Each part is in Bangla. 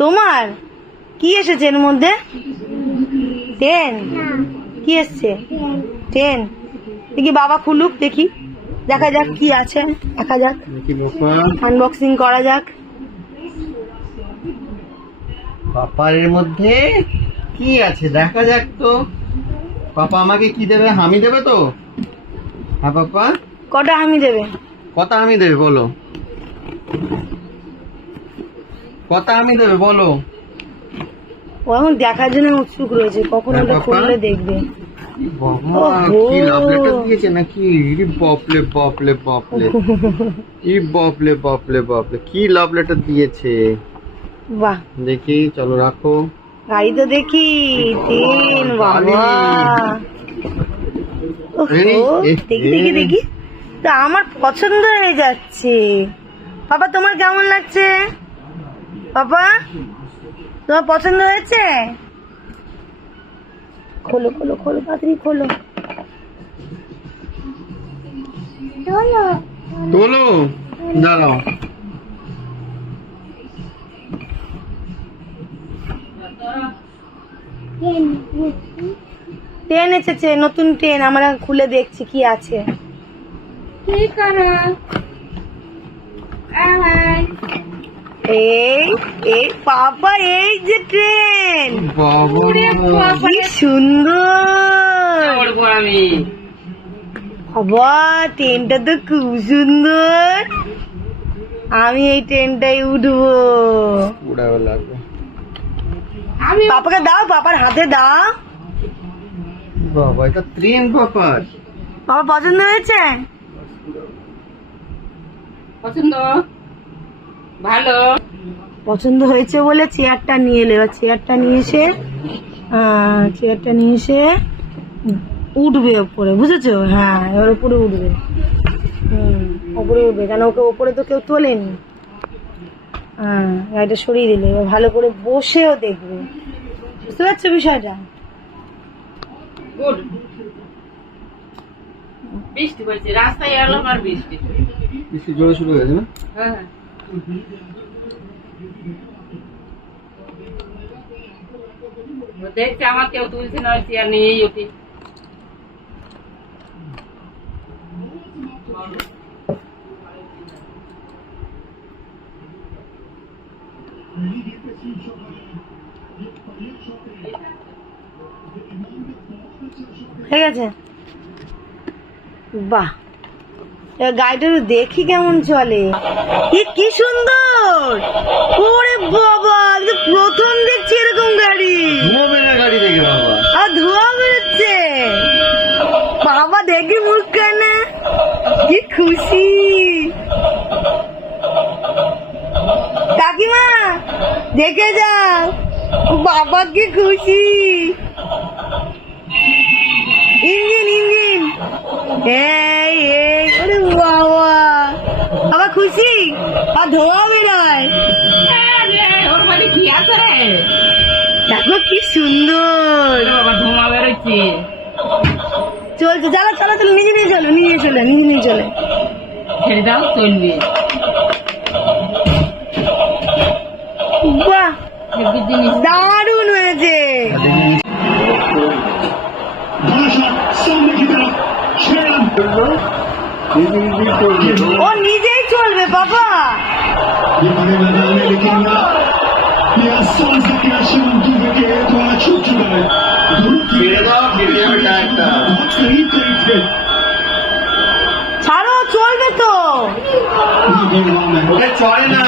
তোমার কি এসেছে এর মধ্যে? 10 কি এসছে? 10 দেখি বাবা খুলুক, দেখি দেখা যাক কি আছে, দেখা যাক, আনবক্সিং করা যাক। পাপার এর মধ্যে কি আছে দেখা যাক তো। পাপা আমাকে কি দেবে? হামি দেবে তো? হ্যাঁ পাপা, কটা হামি দেবে? কটা হামি দেবে বলো? কটা হামি দেবে বলো? ও এখন দেখার জন্য উৎসুক রয়েছে, কখন ওটা খুললে দেখবে। বাবা কি লাভ লেটার দিয়েছে নাকি? বাপলে বাপলে বাপলে, ই বাপলে বাপলে বাপলে, কি লাভ লেটার দিয়েছে। বাহ, দেখি, চলো রাখো গাড়ি তো দেখি 10। বাবা দেখি দেখি দেখি, তো আমার পছন্দ হয়ে যাচ্ছে। পাপা তোমার কেমন লাগছে? পাপা তোমার পছন্দ হয়েছে? খোলো খোলো খোলো, তাড়াতাড়ি খোলো। তোলো, দাঁড়াও। ট্রেন এসেছে, নতুন ট্রেন। আমরা খুলে দেখছি কি আছে। এই এই পাপা, এই যে ট্রেন, কি সুন্দর। বাবা ট্রেনটা তো খুব সুন্দর, আমি এই ট্রেনটাই উঠবো। পাপাকে দাও, পাপার হাতে দাও। বাবা এটা ট্রেন পাপার। বাবা পছন্দ হয়েছে? পছন্দ, ভালো পছন্দ হয়েছে বলে চেয়ারটা নিয়ে এলো। এবার চেয়ারটা নিয়ে এসে উঠবে ওপরে, বুঝেছো? হ্যাঁ এবার ওপরে উঠবে। ওপরে উঠবে, কেন ওকে ওপরে তো কেউ তোলেনি। হ্যাঁ গাড়িটা সরিয়ে দিলে, এবার ভালো করে বসেও দেখবে। বুঝতে পারছো বিষয়টা? গুড। বৃষ্টি পড়ছে, রাস্তায় এলো আর বৃষ্টি জোরে শুরু হয়েছে না? হ্যাঁ দেখছি আমার কেউ তুলছে না, চেয়ার নিয়েই উঠি। ঠিক আছে, বাহ। এবার গাড়িটা দেখি কেমন চলে। কি সুন্দর! ওরে বাবা, প্রথম দেখছি এরকম গাড়ি। গাড়ি দেখে বাবা, আর ধোঁয়া বেরোচ্ছে। বাবা দেখি মুখ কানে, কি খুশি। কাকিমা দেখে যাও, বাবা কি খুশি। ইঞ্জিন ইঞ্জিন, এই এই, ওরে বাবা, বাবা খুশি। আর ধোঁয়া বেরোয়, ওর বাড়ি কি আছে রে? দেখো কি সুন্দর। বাবা ধোঁয়া বেরোচ্ছে। চলছে, চলো চলো চলো, নিজে নিয়ে চলো, নিয়ে চলে, নিজে নিয়ে চলে। ছেড়ে দাও, চলবে। বাহ দারুণ হয়েছে। ও নিজেই চলবে বাবা। ছাড়ো, চলবে তো। চলে না।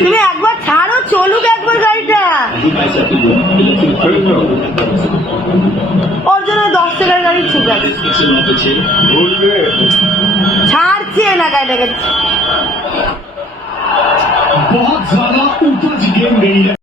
তুমি একবার ছাড়ো, চলুক একবার গাড়িটা। ওর জন্য 10 টাকার গাড়ি ঠিক আছে, ছাড়ছে না গাড়িটাকে।